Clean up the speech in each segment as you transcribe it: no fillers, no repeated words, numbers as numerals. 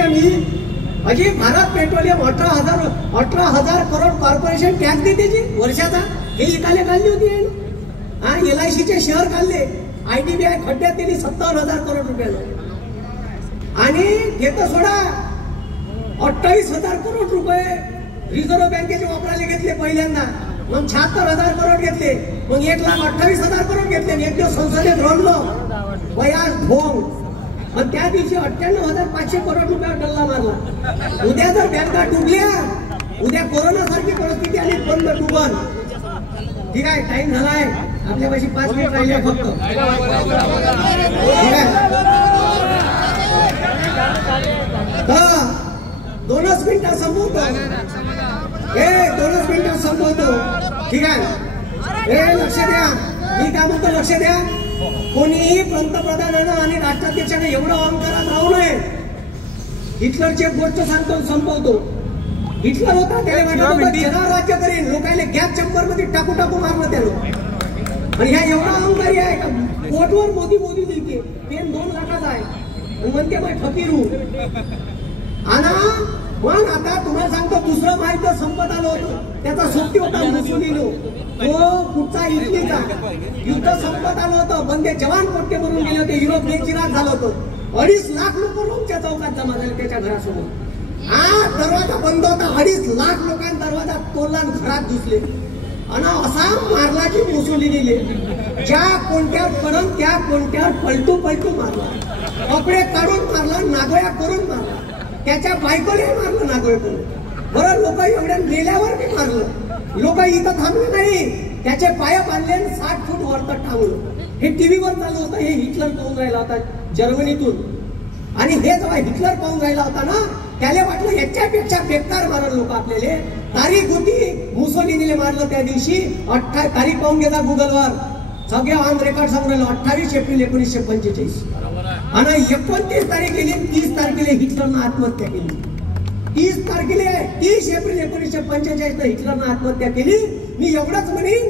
अजी Bharat petroleum 18,000 crore corporation tax देते जी वर्षाचा. हे इकाले काढली होती हा. LICचे शेअर काढले. IDBI खड्ड्यात दिली 57,000 करोड रुपयाला. आणि ते तर सोडा 28,000 करोड रुपये रिझर्व्ह बँकेचे वापरायला घेतले पहिल्यांदा. मग 76,000 करोड घेतले. मग 1,28,000 करोड घेतले. एक दिवस संसदेत रोडलो बयास भोंग. पण त्या दिवशी 98,500 करोड रुपयावर डल्ला मारला. उद्या जर बँका डुबल्या, उद्या कोरोना सारखी परिस्थिती आली, बंद डुबन. ठीक आहे, टाइम झालाय. आपल्यापाशी 5 मिनिट राहिले फक्त. ठीक आहे, 2 मिनिटात संपवतो. 2 मिनिटात संपवतो. ठीक आहे, लक्ष द्या. मी काय म्हणतो, लक्ष द्या. कोणीही पंतप्रधानानं आणि राष्ट्राध्यक्षाने एवढं अहंकारात राहू नये. हिटलरची एक गोष्ट सांगतो, संपवतो. हिटलर होता, त्याला वाटत जगावर राज्य करेन. लोकांना गॅस चेंबर मध्ये टाकू मारलं त्याला. आणि ह्या एवढा अहंकारी आहे का पोटवर मोदी लिहिते. पेन 2 लाखाचा आहे. म्हणते मग फकीरू. आणि पण आता तुम्हाला सांगतो, दुसरं महायुद्ध संपत आलं होतं. त्याचा सोबती होता मुसोलिनी. तो कुठचा इटलीचा. युद्ध संपत आलं होतं. बंदे जवान कोट्टे मरून गेले होते. युरोप बेचिराग झालं होतं. 2.5 लाख लोक रोमच्या चौकात जमा झाले त्याच्या घरासमोर. दरवाजा बंद होता. 2.5 लाख लोकांनी दरवाजा तोडला आणि घरात घुसले. आणि असा मारला की मुसोलिनीले ज्या कोणत्यावर पडून त्या कोणत्यावर पलटू मारला. कपडे काढून मारला, नागोया करून मारला. त्याच्या बायकोने मारलं नागोया करून. बरं, लोक एवढ्या मेल्यावर बी मारलं. लोक इथं थांबले नाही. त्याचे पाय बांधले 60 फूट वरत टांगलं. हे टीव्हीवर चालू होतं. हे हिटलर पाहून राहिला होता जर्मनीतून. आणि हे जेव्हा हिटलर पाहून राहिला होता ना, त्याला वाटलं याच्यापेक्षा बेकार मारल लोक आपल्याला. तारीख होती, मुसोलिनीने मारलं त्या दिवशी. तारीख पाहून गेला गुगलवर. सगळ्या ऑन रेकॉर्ड सांगून राहिलो. 28 एप्रिल 1945. आणि 29 तारीख गेली. 30 तारखेला हिटलरनं आत्महत्या केली. 30 एप्रिल 1945 हिटलरनं आत्महत्या केली. मी एवढंच म्हणेन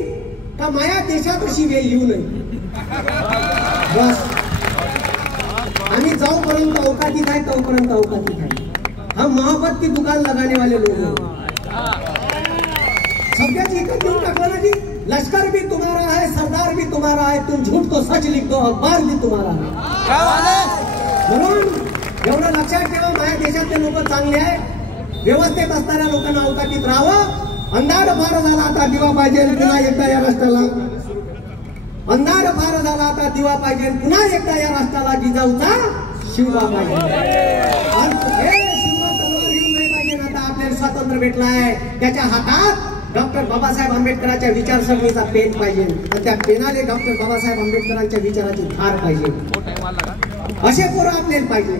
का माया देशात अशी वेळ येऊ नये. बस, आम्ही जाऊपर्यंत औकातीत आहे, तोपर्यंत औकातीत आहे. हम मोहब्बत की दुकान लगाने वाले लोग. सगळ्याच एकच देऊन टाकलं ना जी. लश्कर भी तुम्हारा है, सरदार भी तुम्हारा है, तुम झूठ को सच लिख दो, अखबार भी तुम्हारा है. म्हणून एवढं लक्षात ठेवा, माझ्या देशातले लोक चांगले आहे. व्यवस्थेत असणाऱ्या लोकांना अवकाशीत राहावं. अंधार फार झाला, आता दिवा पाहिजे पुन्हा एकदा या राष्ट्राला. अंधार फार झाला, आता दिवा पाहिजे पुन्हा एकदा या राष्ट्राला. जिजाऊचा शिवबा पाहिजे. शिवबा तलवार घेऊन नाही पाहिजे. आता आपल्याला स्वातंत्र्य भेटलाय, त्याच्या हातात डॉक्टर बाबासाहेब आंबेडकरांच्या विचारसरणीचा पेन पाहिजे. आणि त्या पेनाले डॉक्टर बाबासाहेब आंबेडकरांच्या विचाराची धार पाहिजे. असे पोरं आपल्याला पाहिजे.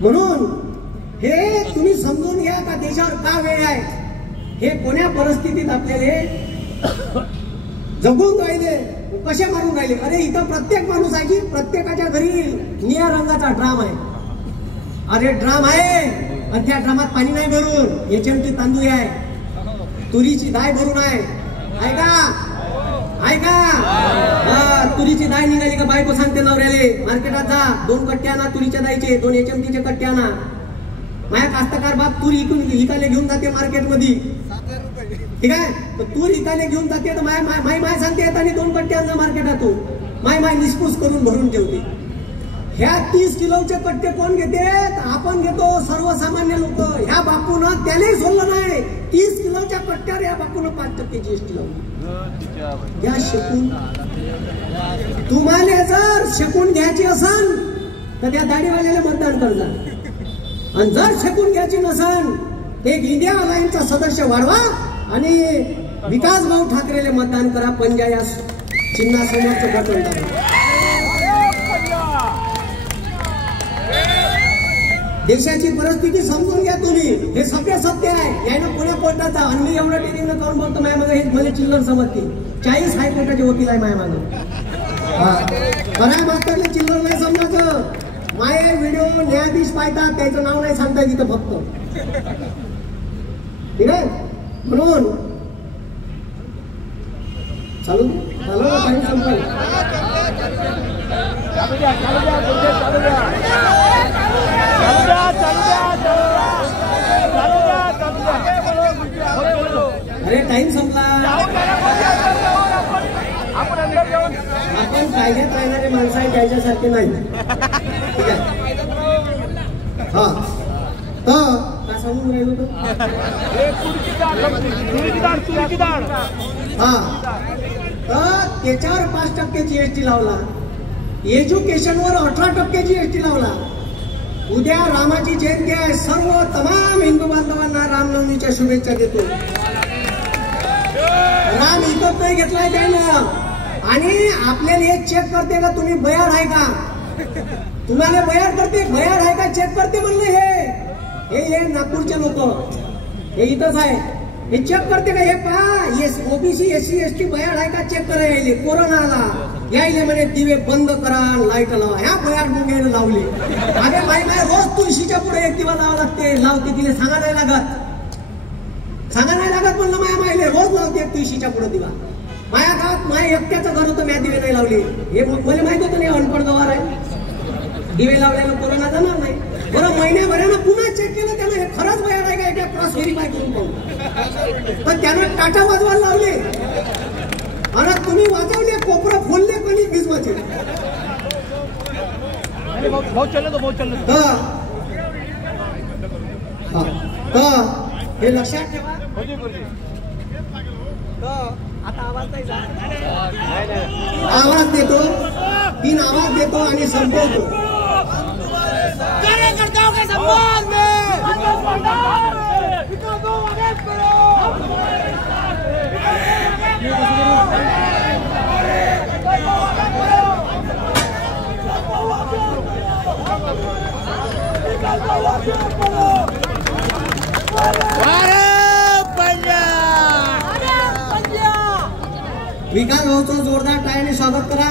म्हणून हे तुम्ही समजून घ्या का देशावर का वेळ आहे. हे कोण्या परिस्थितीत आपल्याला जगून राहिले, कसे मारून राहिले. अरे इथं प्रत्येक माणूस आहे की प्रत्येकाच्या घरी निळ्या रंगाचा ड्राम आहे. अरे ड्राम आहे आणि त्या ड्रामात पाणी नाही भरून. HMT तांदूळ आहे, तुरीची डाळ भरून आहे. ऐका तुरीची डाळ निघाली का बायको सांगते नवऱ्याले, मार्केटात जा 2 कट्टे आणा तुरीच्या डाळीचे, 2 HMTचे कट्टे आणा. माझ्या कास्तकार बाप तूर इकाले घेऊन जाते मार्केटमध्ये. ठीक आहे, तूर इकाले घेऊन जाते तर माय सांगते येताना 2 कट्टे आणा मार्केटातून. माय निस्पूस करून भरून ठेवते. ह्या 30 किलोचे कट्टे कोण घेते? आपण घेतो, सर्वसामान्य लोक. ह्या बापूनं त्यालाही सोडलं नाही. 30 किलोच्या कट्ट्यावर या बापूनं 5% GST लावली. या शेकून तुम्हाला जर शेकून घ्यायची असेल तर त्या दाढीवाल्याला मतदान करजा. आणि जर शेकून घ्यायची नसेल एक इंडिया अलायन्सचा सदस्य वाढवा आणि विकास भाऊ ठाकरेले मतदान करा. पंजा या चिन्हासमोरचं बटन दाबा. देशाची परिस्थिती समजून घ्या तुम्ही. हे सगळे सत्य आहे. यानं कोण्या कोर्टाचा अन्य एवढं टेकिंग काऊन बोलतो माझ्या मागे, हे मला चिल्लर समजते. 40 हायकोर्टाचे वकील आहे माझ्या मागे. मास्तरले चिल्लर नाही समजायचं. माये व्हिडिओ न्यायाधीश पाहतात, त्याचं नाव नाही सांगता तिथं फक्त. ठीक आहे, म्हणून चालू चालू टाइम संपला. आपण कायद्यात राहणारे माणसं आहे त्याच्यासारखे नाही. ठीक आहे. हा तर का सांगून राहिलो तो. हा तर त्याच्यावर 5% GST लावला. एज्युकेशनवर 18% GST लावला. उद्या रामाची जयंती आहे. सर्व तमाम हिंदू बांधवांना रामनवमीच्या शुभेच्छा देतो. राम इकत नाही घेतलाय त्यानं. आणि आपल्याला हे चेक करते का तुम्ही बयाड आहे का. तुम्हाला बयाड करते. बयाड आहे का चेक करते म्हणलं. हे नागपूरचे लोक हे इथंच आहे. हे चेक करते का. हे पहा OBC SC ST बयाड आहे का चेक करायला. कोरोना आला यायले म्हणे दिवे बंद करा लाईट लावा. ह्या बयाड मुंग्यानं लावली. अरे माय रोज तुळशीच्या पुढे एक दिवा लावा लागते. लावते तिला सांगा नाही लागत. सांगा नाही लागत म्हणलं. मायले रोज लावते तुळशीच्या पुढे दिवा. माया गावात माय एकट्याचं घर होतं. म्या दिवे नाही लावले. हे मला माहित होतं नाही अनपड गवार आहे. दिवे लावल्यानं कोरोना जाणार नाही. बरं महिन्याभरानं पुन्हा चेक केलं त्यानं. हे खरंच बयाड आहे का एकदा क्रॉस व्हेरीफाय करून पाहू. तर त्यानं टाटा वाजवायला लावले आणि तुम्ही वाजवले. कोपरं फोडले कोणी भिजवाचे. हे लक्षात ठेवा. आता आवाज देतो 3 आवाज देतो आणि संपवतो. कार्यकर्ताओं के सम्मान में विकास भाऊचं जोरदार टाळ्याने स्वागत करा.